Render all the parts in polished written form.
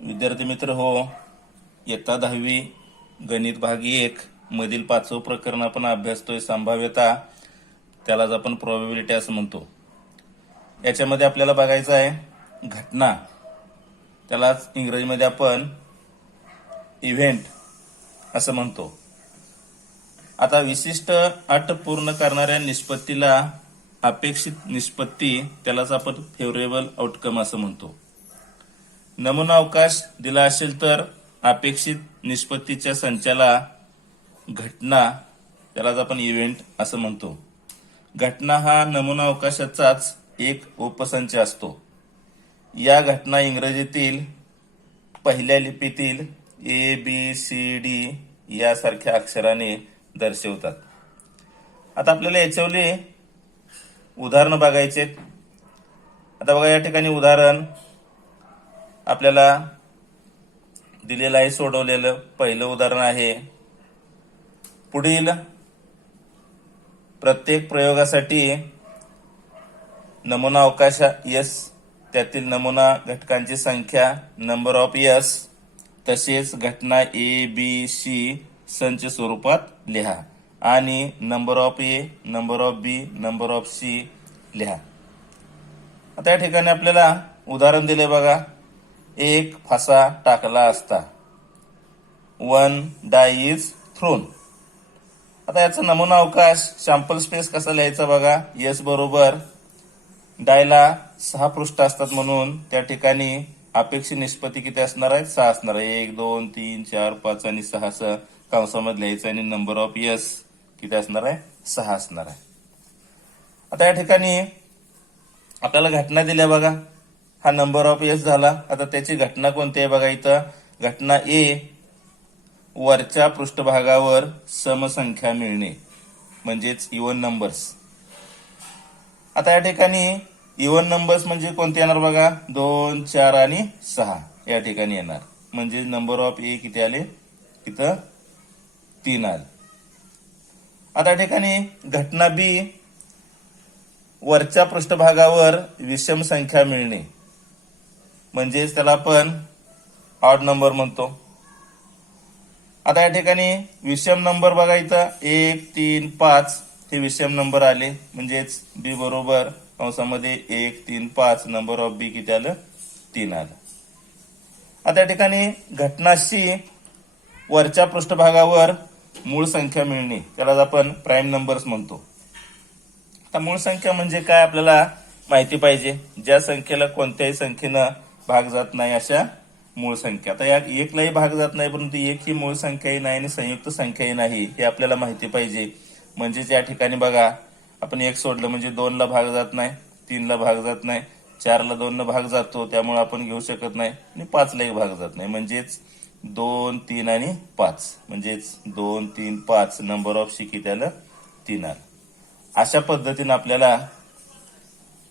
विद्यार्थी मित्र हो, इयत्ता 10वी गणित भाग 1 मधील 5वं प्रकरण आपण अभ्यासतोय, संभाव्यता. त्यालाच आपण प्रोबॅबिलिटी असं म्हणतो. याच्यामध्ये आपल्याला बघायचं आहे घटना, त्यालाच इंग्रजीमध्ये आपण इव्हेंट असं म्हणतो. आता विशिष्ट अट पूर्ण करणाऱ्या निष्पत्तीला अपेक्षित निष्पत्ती, त्यालाच आपण फेवरेबल आउटकम असं म्हणतो. नमुना अवकाश दिला असेल तर अपेक्षित निष्पत्तीच्या संचाला घटना, त्यालाच आपण इव्हेंट असं म्हणतो. घटना हा नमुना अवकाशाचाच एक उपसंच असतो. या घटना इंग्रजीतील पहिल्या लिपीतील ABCD यासारख्या अक्षराने दर्शवतात. आता आपल्याला याच्यावरले उदाहरणं बघायचे. आता बघा, या ठिकाणी उदाहरण आपल्याला दिलेलं आहे, सोडवलेलं पहिलं उदाहरण आहे. पुढील प्रत्येक प्रयोगासाठी नमुना अवकाश S, त्यातील नमुना घटकांची संख्या नंबर ऑफ S, तसेच घटना ABC संच स्वरूपात लिहा आणि number of A, number of B, number of C लिहा. आता या ठिकाणी आपल्याला उदाहरण दिले बघा. एक फासा टाकला असता, 1 डाय इज थ्रोन. आता याचा नमुना अवकाश सॅम्पल स्पेस कसा लिहायचा बघा. S बरोबर डायला 6 पृष्ठ असतात, म्हणून त्या ठिकाणी अपेक्षित निष्पत्ती किती असणार आहे? 6 असणार आहे. 1 2 3 4 5 आणि 6 असं कंसामध्ये लिहायचं आणि नंबर ऑफ S किती असणार आहे? 6 असणार आहे. आता या ठिकाणी आपल्याला घटना दिल्या बघा. हा नंबर ऑफ S झाला. आता त्याची घटना कोणती आहे बघा. इथं घटना A, वरच्या पृष्ठभागावर समसंख्या मिळणे, म्हणजेच इव्हन नंबर्स. आता या ठिकाणी इव्हन नंबर्स म्हणजे कोणते येणार बघा. 2 4 आणि 6 या ठिकाणी येणार, म्हणजे नंबर ऑफ A किती आले? इथं 3 आले. आता या ठिकाणी घटना B, वरच्या पृष्ठभागावर विषम संख्या मिळणे, म्हणजेच त्याला आपण ऑड नंबर म्हणतो. आता या ठिकाणी विषम नंबर बघा. इथं 1 3 5 हे विषम नंबर आले, म्हणजेच B बरोबर कंसामध्ये 1 3 5, नंबर ऑफ B किती आलं? 3 आलं. आता या ठिकाणी घटना C, वरच्या पृष्ठभागावर मूळ संख्या मिळणे, त्याला आपण प्राईम नंबर्स म्हणतो. आता मूळ संख्या म्हणजे काय आपल्याला माहिती पाहिजे. ज्या संख्येला कोणत्याही संख्येनं भाग जात नाही अशा मूळ संख्या. आता या 1 लाही भाग जात नाही, परंतु 1 ही मूळ संख्याही नाही आणि संयुक्त संख्याही नाही, हे आपल्याला माहिती पाहिजे. म्हणजेच या ठिकाणी बघा, आपण 1 सोडलं म्हणजे 2 ला भाग जात नाही, 3 ला भाग जात नाही, 4 ला 2 न भाग जातो, त्यामुळे आपण घेऊ शकत नाही, आणि 5 लाही भाग जात नाही. म्हणजेच 2 3 आणि 5, म्हणजेच 2 3 5, नंबर ऑफ C किती आलं? 3 आलं. अशा पद्धतीने आपल्याला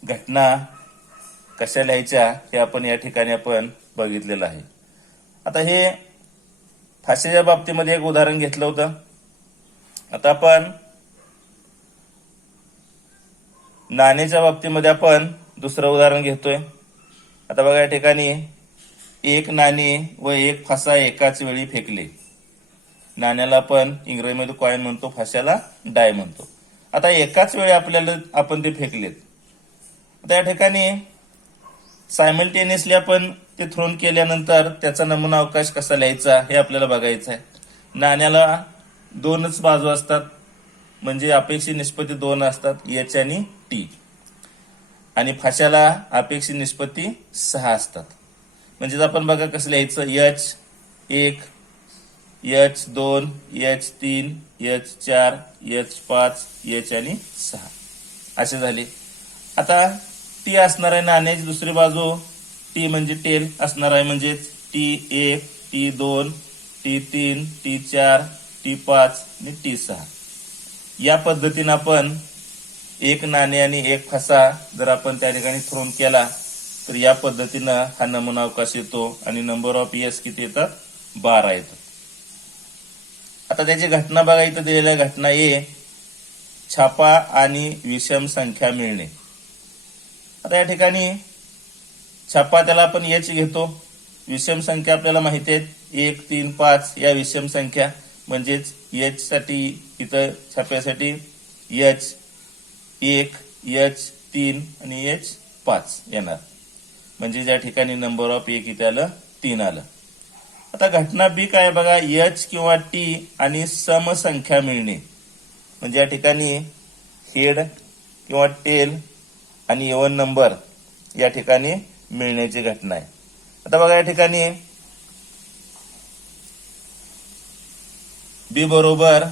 घटना कशा लिहायच्या हे आपण या ठिकाणी आपण बघितलेलं आहे. आता हे फाशीच्या बाबतीमध्ये एक उदाहरण घेतलं होतं. आता आपण नाण्याच्या बाबतीमध्ये आपण दुसरं उदाहरण घेतोय. आता बघा, या ठिकाणी 1 नाणे व 1 फासा एकाच वेळी फेकले. नाण्याला आपण इंग्रजीमध्ये कॉइन म्हणतो, फाशाला डाय म्हणतो. आता एकाच वेळी आपण ते फेकलेत. आता या ठिकाणी सायमल्टेनियसली आपण ते थ्रोन केल्यानंतर त्याचा नमुना अवकाश कसा लिहायचा हे आपल्याला बघायचं आहे. नाण्याला 2च बाजू असतात, म्हणजे अपेक्षित निष्पत्ती 2 असतात, H आणि T. आणि फाशाला अपेक्षित निष्पत्ती 6 असतात. म्हणजेच आपण बघा कसं लिहायचं. H1, H2, H3, H4, H5, H आणि 6 असे झाले. आता T असणार आहे नाण्याची दुसरी बाजू. T म्हणजे टेल असणार आहे, म्हणजेच T1, T2, T3, T4, T5 आणि T6. या पद्धतीने आपण 1 नाणे आणि 1 फासा जर आपण त्या ठिकाणी थ्रोन केला तर या पद्धतीनं हा नमुना अवकाश येतो आणि नंबर ऑफ S किती येतात? 12 येतात. आता त्याची घटना बघा. इथं दिलेल्या घटना A, छापा आणि विषम संख्या मिळणे. आता या ठिकाणी छापा त्याला आपण H घेतो विषम संख्या आपल्याला माहिती आहेत 1, 3, 5 या विषम संख्या म्हणजेच एच साठी इथं छाप्यासाठी H1, H3 आणि H5 येणार. म्हणजे ज्या ठिकाणी नंबर ऑफ एक इथे आलं 3 आलं. आता घटना बी काय बघा, H किंवा T आणि समसंख्या मिळणे. म्हणजे या ठिकाणी हेड किंवा टेल आणि इव्हन नंबर या ठिकाणी मिळण्याची घटना आहे. आता बघा या ठिकाणी बी बरोबर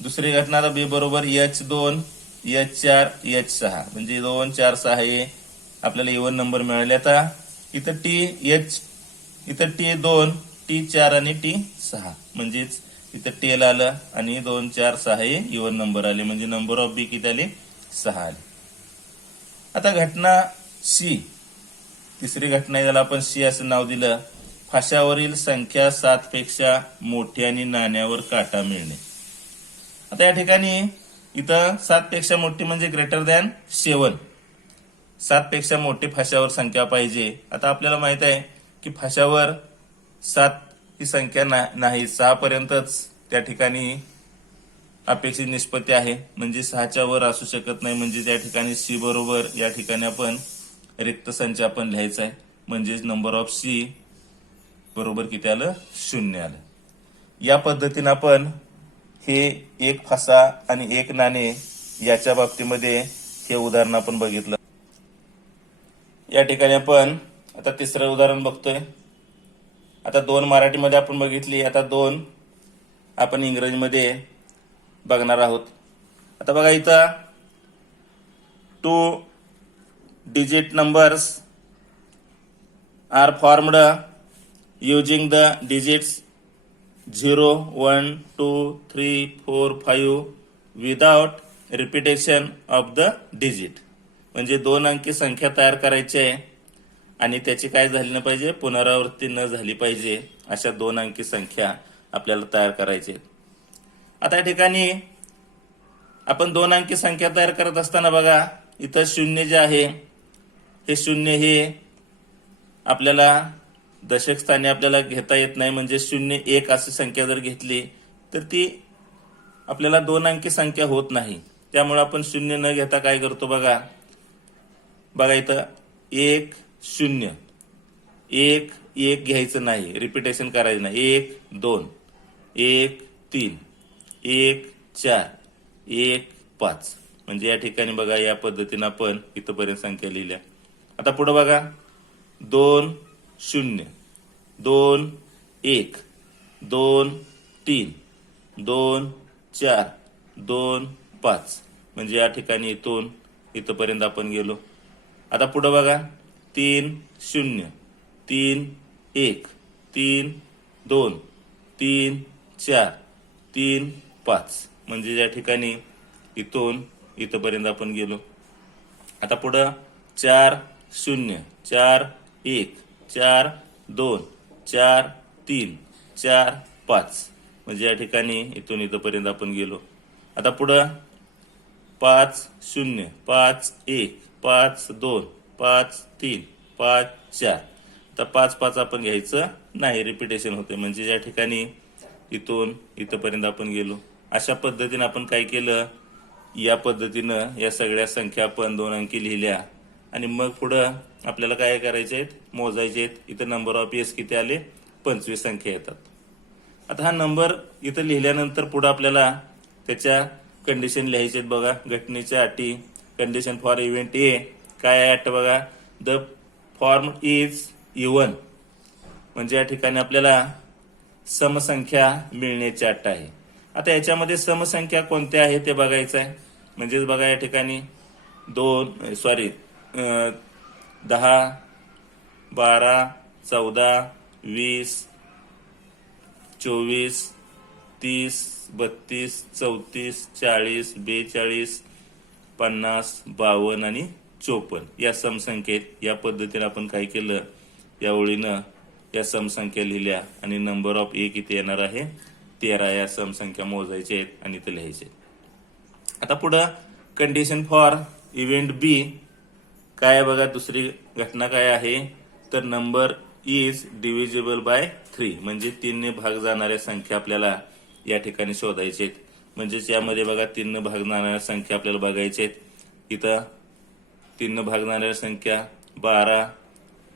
दुसरी घटना बी बरोबर H2, H4, H6 म्हणजे 2, 4, 6 हे आपल्याला इव्हन नंबर मिळाले. आता इथं T2, T4 आणि T6 म्हणजेच इथं टेल आलं आणि 2, 4, 6 हे इव्हन नंबर आले. म्हणजे नंबर ऑफ बी किती आले 6 आले. आता घटना सी, तिसरी घटना ज्याला आपण सी असं नाव दिलं. फाशावरील संख्या 7 पेक्षा मोठी आणि नाण्यावर काटा मिळणे. आता या ठिकाणी इथं 7 पेक्षा मोठी म्हणजे ग्रेटर दॅन 7. 7 पेक्षा मोठी फाशावर संख्या पाहिजे. आता आपल्याला माहित आहे की फाशावर 7 ही संख्या नाही, 6 पर्यंतच त्या ठिकाणी अपेक्षित निष्पत्ती आहे. म्हणजे 6च्या वर असू शकत नाही. म्हणजे त्या ठिकाणी सी बरोबर या ठिकाणी आपण रिक्त संच आपण लिहायचा आहे. म्हणजेच नंबर ऑफ सी बरोबर किती आलं 0 आलं. या पद्धतीनं आपण हे एक फासा आणि एक नाणे याच्या बाबतीमध्ये हे उदाहरण आपण बघितलं. या ठिकाणी आपण आता तिसरं उदाहरण बघतोय. आता 2 मराठीमध्ये आपण बघितली, आता 2 आपण इंग्रजीमध्ये बघणार आहोत. आता बघा इथं 2 digit numbers are formed using the digits 0, 1, 2, 3, 4, 5 without repetition of the digit. म्हणजे 2 अंकी संख्या तयार करायची आहे आणि त्याची काय झाली नाही पाहिजे, पुनरावृत्ती न झाली पाहिजे. अशा 2 अंकी संख्या आपल्याला तयार करायची आहेत. आता या ठिकाणी आपण 2 अंकी संख्या तयार करत असताना बघा इथं 0 जे आहे हे 0 हे आपल्याला दशक स्थानी आपल्याला घेता येत नाही. म्हणजे 0, 1 अशी संख्या जर घेतली तर ती आपल्याला 2 अंकी संख्या होत नाही. त्यामुळे आपण 0 न घेता काय करतो बघा इथं 1, 0, 1, 1 घ्यायचं नाही, रिपिटेशन करायचं नाही. 1, 2, 1, 3, 1, 4, 1, 5 म्हणजे या ठिकाणी बघा या पद्धतीनं आपण इथपर्यंत संख्या लिहिल्या. आता पुढे बघा 2, 0, 2, 1, 2, 3, 2, 4, 2, 5 म्हणजे या ठिकाणी इथून इथपर्यंत आपण गेलो. आता पुढे बघा 3, 0, 3, 1, 3, 2, 3, 4, 3, 5 म्हणजे या ठिकाणी इथून इथपर्यंत आपण गेलो. आता पुढं 4, 0, 4, 1, 4, 2, 4, 3, 4, 5 म्हणजे या ठिकाणी इथून इथपर्यंत आपण गेलो. आता पुढं 5, 0, 5, 1, 5, 2, 5, 3, 5, 4 तर 5, 5 आपण घ्यायचं नाही, रिपिटेशन होते. म्हणजे या ठिकाणी इथून इथपर्यंत आपण गेलो. अशा पद्धतीने आपण काय केलं, या पद्धतीनं या सगळ्या संख्या आपण 2 अंकी लिहिल्या आणि मग पुढं आपल्याला काय करायचे आहेत, मोजायचे आहेत. इथं नंबर ऑफ एस किती आले 25 संख्या येतात. आता हा नंबर इथं लिहिल्यानंतर पुढं आपल्याला त्याच्या कंडिशन लिहायचे आहेत बघा. घटनेच्या अटी, कंडिशन फॉर इव्हेंट ए काय आहे अट बघा, द फॉर्म इज इव्हन म्हणजे या ठिकाणी आपल्याला समसंख्या मिळण्याची अट आहे. आता याच्यामध्ये समसंख्या कोणत्या आहेत ते बघायचं आहे. म्हणजेच बघा या ठिकाणी 10, 12, 14, 20, 24, 30, 32, 34, 40, 42, 50, 52 आणि 54 या समसंख्येत या पद्धतीने आपण काय केलं, या ओळीनं या समसंख्या लिहिल्या आणि नंबर ऑफ ए किती येणार आहे 13 या समसंख्या मोजायच्या आहेत आणि ते लिहायचे. आता पुढं कंडिशन फॉर इव्हेंट बी काय बघा, दुसरी घटना काय आहे तर नंबर इज डिव्हिजिबल बाय 3, म्हणजे 3 ने भाग जाणाऱ्या संख्या आपल्याला या ठिकाणी शोधायचे आहेत. म्हणजेच यामध्ये बघा 3 ने भाग जाणाऱ्या संख्या आपल्याला बघायचे आहेत. इथं 3 ने भाग जाणाऱ्या संख्या 12,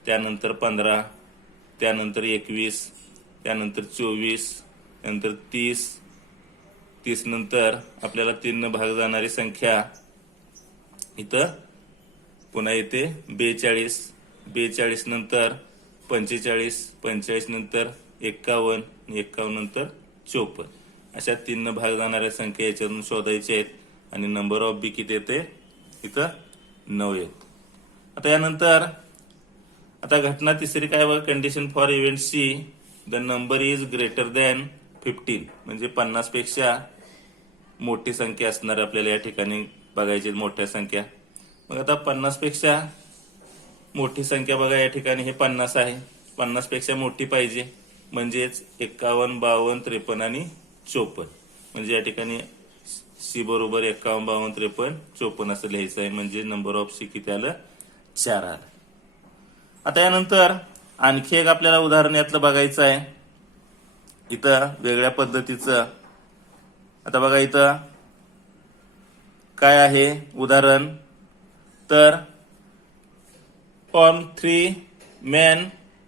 त्यानंतर 15, त्यानंतर 21, त्यानंतर 24, त्यानंतर 30 नंतर आपल्याला 3 ने भाग जाणारी संख्या इथं पुन्हा येते 42 नंतर 45 नंतर 51 नंतर 54. अशा 3 ने भाग जाणाऱ्या संख्या याच्यातून शोधायच्या आहेत. आणि नंबर ऑफ बी किती येते इथं 9 येत. आता यानंतर आता घटना तिसरी काय बघा, condition for event C, the number is greater than 15, म्हणजे 50 पेक्षा मोठी संख्या असणार आपल्याला या ठिकाणी बघायची मोठ्या संख्या. मग आता 50 पेक्षा मोठी संख्या बघा या ठिकाणी हे 50 आहे. 50 पेक्षा मोठी पाहिजे म्हणजेच 51, 52, 53 आणि 54. म्हणजे या ठिकाणी सी बरोबर 51, 52, 53, 54 असं लिहायचं आहे. म्हणजे नंबर ऑफ सी किती आलं 4 आलं. आता यानंतर आणखी एक आपल्याला उदाहरण यातलं बघायचं आहे इथं वेगळ्या पद्धतीचं. आता बघा इथं काय आहे उदाहरण, तर form 3 men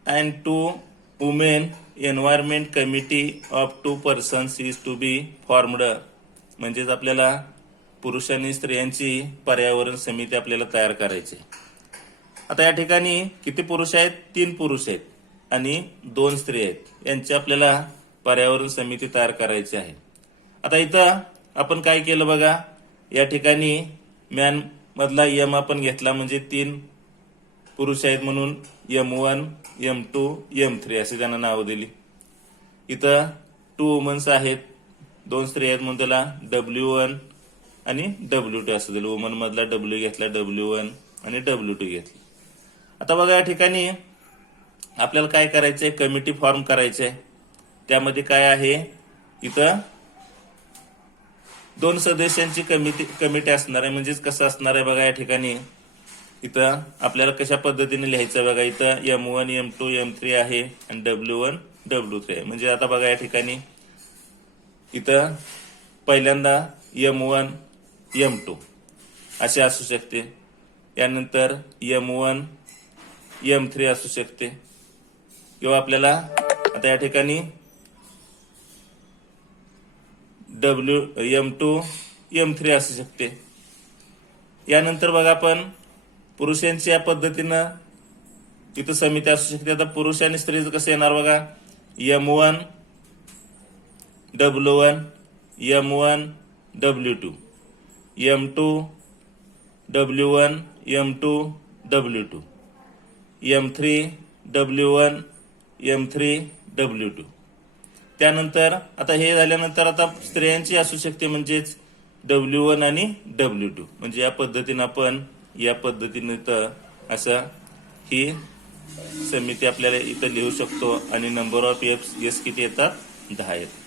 and 2 women environment committee of 2 persons is to be formed. म्हणजेच आपल्याला पुरुष आणि स्त्रियांची पर्यावरण समिती आपल्याला तयार करायची. आता या ठिकाणी किती पुरुष आहेत, 3 पुरुष आहेत आणि 2 स्त्री आहेत. यांची आपल्याला पर्यावरण समिती तयार करायची आहे. आता इथं आपण काय केलं बघा, या ठिकाणी मॅन मधला यम आपण घेतला, म्हणजे 3 पुरुष आहेत म्हणून M1, M2, M3 असे त्यांना नावं दिली. इथं 2 वुमन्स आहेत, 2 स्त्री आहेत म्हणून त्याला W1 आणि W2 असं दिलं. वुमन मधला W घेतला, W1 आणि W2 घेतला. आता बघा या ठिकाणी आपल्याला काय करायचंय, कमिटी फॉर्म करायची आहे. त्यामध्ये काय आहे इथं 2 सदस्यांची कमिटी असणार आहे. म्हणजेच कसं असणार आहे बघा या ठिकाणी इथं आपल्याला कशा पद्धतीने लिहायचं बघा, इथं M1, M2, M3 आहे आणि W1, W3 आहे. म्हणजे आता बघा या ठिकाणी इथं पहिल्यांदा M1, M2 असे असू शकते. यानंतर M1, M3 असू शकते. किंवा आपल्याला आता या ठिकाणी M2, M3 असू शकते. यानंतर बघा आपण पुरुषांची या पद्धतीनं तिथं समिती असू शकते. आता पुरुष आणि स्त्रीचं कसं येणार बघा, M1, W1, M1, W2, M2, W1, M2, W2, M3, W1, M3, W2. त्यानंतर आता हे झाल्यानंतर आता स्त्रियांची असू शकते, म्हणजेच W1 आणि W2. म्हणजे या पद्धतीनं आपण या पद्धतीने इथं असं ही समिती आपल्याला इथं लिहू शकतो. आणि नंबर ऑफ एस किती येतात 10 येतात.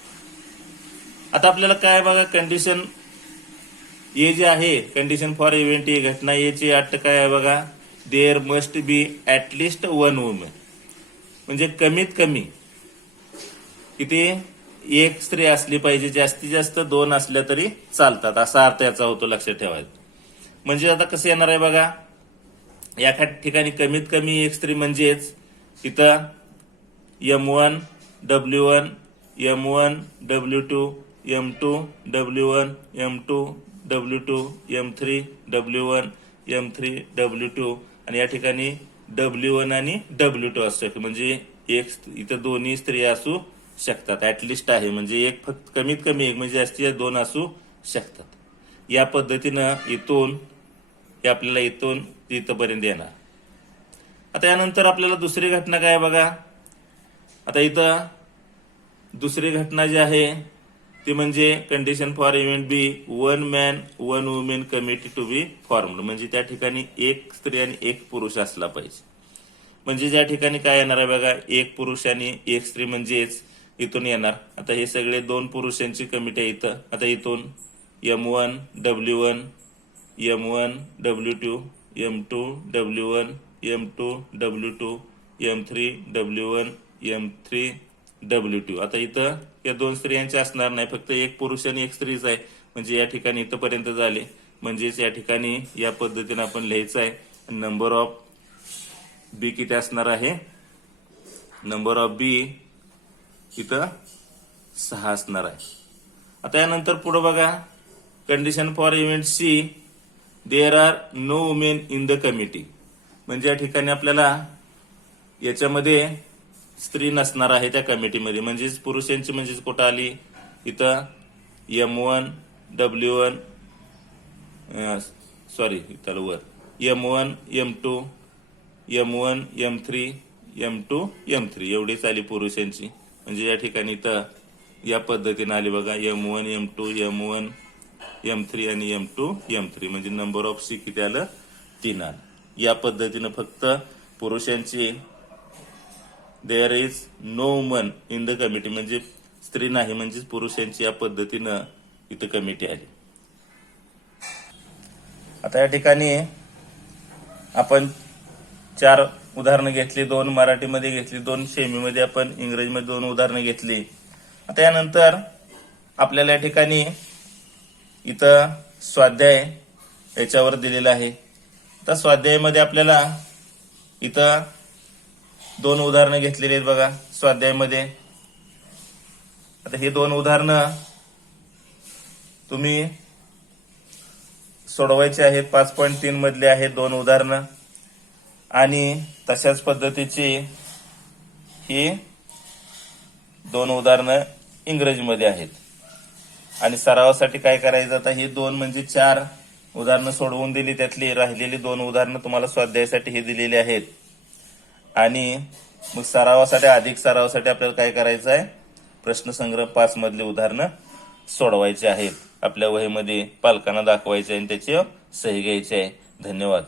आता आपल्याला काय बघा, कंडिशन ए जे आहे, कंडिशन फॉर इव्हेंट ए, घटना ए ची अट काय आहे बघा, there must be at least 1 woman. म्हणजे कमीत कमी किती 1 स्त्री असली पाहिजे, जास्तीत जास्त 2 असल्या तरी चालतात, असा अर्थ याचा होतो, लक्षात ठेवायचा. म्हणजे आता कसं येणार आहे बघा, या ठिकाणी कमीत कमी 1 स्त्री म्हणजेच इथं M1, W1, M1, W2, M2, W1, M2, W2, M3, W1, M3, W2. आणि या ठिकाणी W1 आणि W2 असू शकते. म्हणजे इथं दोन्ही स्त्रिया असू शकतात. ऍटलिस्ट आहे म्हणजे एक, फक्त कमीत कमी 1 म्हणजे जास्तीत 2 असू शकतात. या पद्धतीनं इथून हे आपल्याला इथून इथपर्यंत येणार. आता यानंतर आपल्याला दुसरी घटना काय बघा, आता इथं दुसरी घटना जी आहे ती म्हणजे condition for event B, 1 man 1 woman committee to be formed. म्हणजे त्या ठिकाणी 1 स्त्री आणि 1 पुरुष असला पाहिजे. म्हणजे ज्या ठिकाणी काय येणार आहे बघा, 1 पुरुष आणि 1 स्त्री म्हणजेच इथून येणार. आता हे सगळे 2 पुरुषांची कमिटी आहे इथं. आता इथून M1, W1, M1, W2, M2, W1, M2, W2, M3 W1 M3 W2. आता इथं या दोन स्त्रियांचे असणार नाही, फक्त एक पुरुष आणि एक स्त्रीच आहे. म्हणजे या ठिकाणी इथंपर्यंत झाले. म्हणजेच या ठिकाणी या पद्धतीने आपण लिहायचं आहे. नंबर ऑफ बी किती असणार आहे? नंबर ऑफ बी इथं 6 असणार आहे. आता यानंतर पुढे बघा, condition for event C, there are no women in the committee. म्हणजे या ठिकाणी आपल्याला याच्यामध्ये स्त्री नसणार आहे त्या कमिटीमध्ये. म्हणजेच पुरुषांची म्हणजेच कुठं आली? इथं M1 W1 सॉरी इथं वर M1 M2 M1 M3 M2 M3 एवढीच आली पुरुषांची. म्हणजे या ठिकाणी इथं या पद्धतीने आली बघा, M1 M2 M1 M3 आणि M2 M3. म्हणजे नंबर ऑफ सी किती आलं? 3 आलं. या पद्धतीनं फक्त पुरुषांची there is no woman in the committee, म्हणजे स्त्री नाही, म्हणजे पुरुषांची या पद्धतीनं इथं कमिटी आली. आता या ठिकाणी आपण 4 उदाहरणं घेतली, 2 मराठीमध्ये घेतली, 2 सेमीमध्ये, आपण इंग्रजीमध्ये 2 उदाहरणं घेतली. आता यानंतर आपल्याला या ठिकाणी इथं स्वाध्याय याच्यावर दिलेला आहे. तर स्वाध्यायामध्ये आपल्याला इथं 2 उदाहरणं घेतलेली आहेत बघा स्वाध्यायामध्ये. आता हे 2 उदाहरणं तुम्ही सोडवायचे आहेत. 5.3 मधले आहेत 2 उदाहरणं आणि तशाच पद्धतीची ही 2 उदाहरणं इंग्रजीमध्ये आहेत. आणि सरावासाठी काय करायचं, आता ही 2 म्हणजे 4 उदाहरणं सोडवून दिली, त्यातली राहिलेली 2 उदाहरणं तुम्हाला स्वाध्यायासाठी हे दिलेली आहेत. आणि मग सरावासाठी, अधिक सरावासाठी आपल्याला काय करायचं आहे? प्रश्नसंग्रह 5 मधले उदाहरणं सोडवायचे आहेत. आपल्या वहीमध्ये पालकांना दाखवायचे आणि त्याची सही घ्यायची आहे. धन्यवाद.